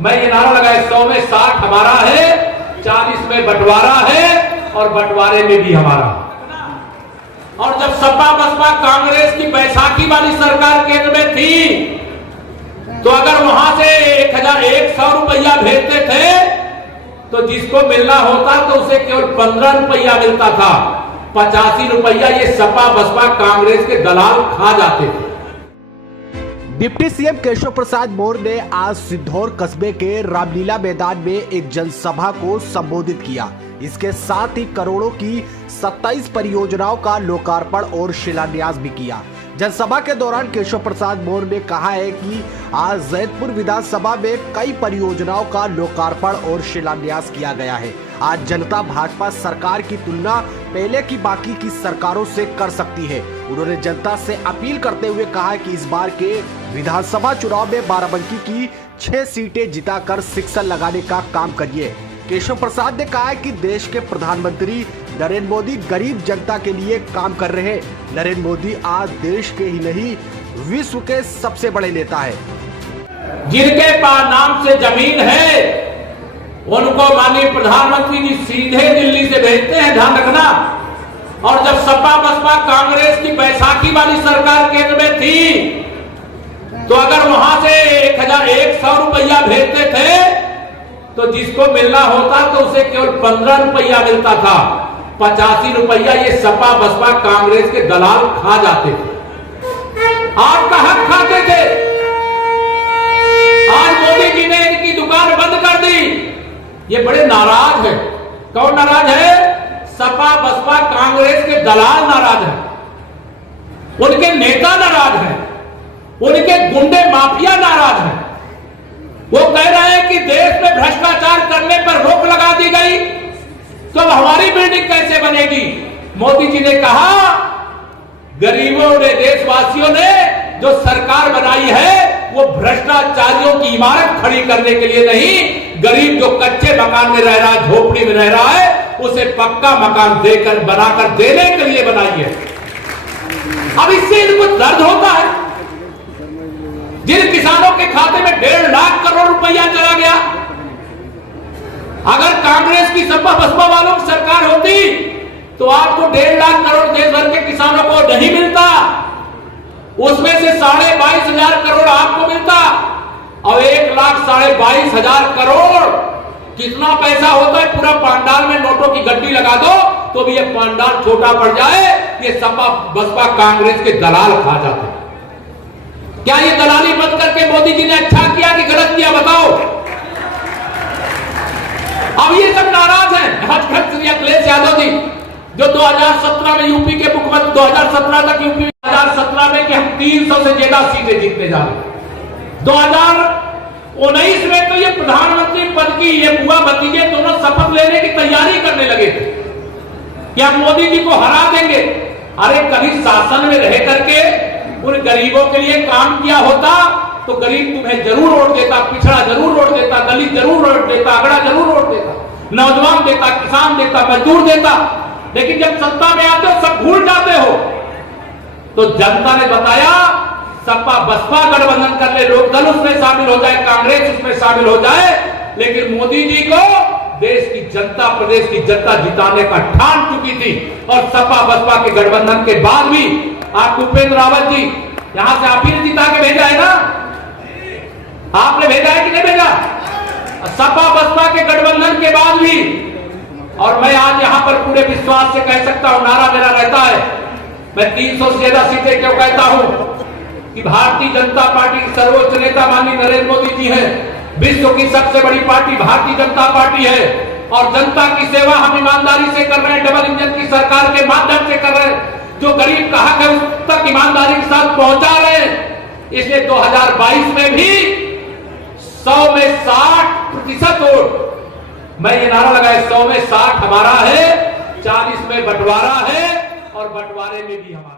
मैं ये नारा लगाया 100 में 60 हमारा है, 40 में बंटवारा है और बंटवारे में भी हमारा। और जब सपा बसपा कांग्रेस की बैसाखी वाली सरकार केंद्र में थी तो अगर वहां से 1,100 रुपया भेजते थे तो जिसको मिलना होता तो उसे केवल 15 रुपया मिलता था। 85 रुपया ये सपा बसपा कांग्रेस के दलाल खा जाते थे। डिप्टी सीएम केशव प्रसाद मौर्य ने आज सिद्धौर कस्बे के रामलीला मैदान में एक जनसभा को संबोधित किया। इसके साथ ही करोड़ों की 27 परियोजनाओं का लोकार्पण और शिलान्यास भी किया। जनसभा के दौरान केशव प्रसाद मौर्य ने कहा है कि आज जैतपुर विधानसभा में कई परियोजनाओं का लोकार्पण और शिलान्यास किया गया है। आज जनता भाजपा सरकार की तुलना पहले की बाकी की सरकारों से कर सकती है। उन्होंने जनता से अपील करते हुए कहा कि इस बार के विधानसभा चुनाव में बाराबंकी की 6 सीटें जिताकर सिक्सर लगाने का काम करिए। केशव प्रसाद ने कहा कि देश के प्रधानमंत्री नरेंद्र मोदी गरीब जनता के लिए काम कर रहे हैं। नरेंद्र मोदी आज देश के ही नहीं विश्व के सबसे बड़े नेता है। जिनके पास नाम से जमीन है उनको माननीय प्रधानमंत्री जी सीधे दिल्ली से भेजते हैं, ध्यान रखना। और जब सपा बसपा कांग्रेस की बैसाखी वाली सरकार केंद्र में थी तो अगर वहां से 1,100 रुपया भेजते थे तो जिसको मिलना होता तो उसे केवल 15 रुपया मिलता था। 85 रुपया ये सपा बसपा कांग्रेस के दलाल खा जाते थे, आपका हक खाते थे। आज मोदी जी ने इनकी दुकान बंद कर दी। ये बड़े नाराज है। कौन नाराज है? सपा बसपा कांग्रेस के दलाल नाराज है, उनके नेता नाराज है, उनके गुंडे माफिया नाराज है। वो कह रहे हैं कि देश में भ्रष्टाचार करने पर रोक लगा दी गई तो अब हमारी बिल्डिंग कैसे बनेगी। मोदी जी ने कहा गरीबों ने, देशवासियों ने जो सरकार बनाई है वो भ्रष्टाचारियों की इमारत खड़ी करने के लिए नहीं, गरीब जो कच्चे मकान में रह रहा है, झोपड़ी में रह रहा है, उसे पक्का मकान देकर बनाकर देने के लिए बनाई है। अब इससे इनको दर्द होता है। जिन किसानों के खाते में 1.5 लाख करोड़ रुपया चला गया, अगर कांग्रेस की सपा बसपा वालों की सरकार होती तो आपको 1.5 लाख करोड़ देश भर के किसानों को नहीं मिलता, उसमें से 22,500 करोड़ आपको मिलता और 1,22,500 करोड़ कितना पैसा होता है? पूरा पंडाल में नोटों की गड्डी लगा दो तो भी ये पंडाल छोटा पड़ जाए। ये सपा बसपा कांग्रेस के दलाल खा जाते हैं। क्या ये दलाली बंद करके मोदी जी ने अच्छा किया कि गलत किया, बताओ? अब ये सब नाराज हैं। श्री अखिलेश यादव जी जो 2017 में यूपी के मुख्यमंत्री, 2017 तक यूपी, 2017 में कि हम 300 से ज्यादा सीटें जीतने जा रहे। 2019 में तो ये प्रधानमंत्री पद की ये बुआ भतीजे दोनों शपथ लेने की तैयारी करने लगे थे कि हम मोदी जी को हरा देंगे। अरे कभी शासन में रह करके उन गरीबों के लिए काम किया होता तो गरीब तुम्हें जरूर वोट देता, पिछड़ा जरूर वोट देता, दलित जरूर वोट देता, अगड़ा जरूर वोट देता, नौजवान देता, किसान देता, मजदूर देता। लेकिन जब सत्ता में आते हो सब भूल जाते हो। तो जनता ने बताया सपा बसपा गठबंधन कर ले, लोक दल उसमें शामिल हो जाए, कांग्रेस उसमें शामिल हो जाए, लेकिन मोदी जी को देश की जनता, प्रदेश की जनता जिताने का ठान चुकी थी। और सपा बसपा के गठबंधन के बाद भी आप उपेंद्र रावत जी यहां से आप ही ने जिता के भेजा है ना? आपने भेजा है कि नहीं भेजा? सपा बसपा के गठबंधन के बाद भी। और मैं आज यहां पर पूरे विश्वास से कह सकता हूं, नारा मेरा रहता है, मैं 300 से ज्यादा सीटें क्यों कहता हूं कि भारतीय जनता पार्टी के सर्वोच्च नेता माननीय नरेंद्र मोदी जी हैं। विश्व की सबसे बड़ी पार्टी भारतीय जनता पार्टी है और जनता की सेवा हम ईमानदारी से कर रहे हैं। डबल इंजन की सरकार के माध्यम से कर रहे हैं। जो गरीब का हक है उस तक ईमानदारी के साथ पहुंचा रहे हैं। इसलिए 2022 में भी 100 में 60% वोट, मैं ये नारा लगाया 100 में 60 हमारा है, 40 में बंटवारा है और बंटवारे में भी हमारा।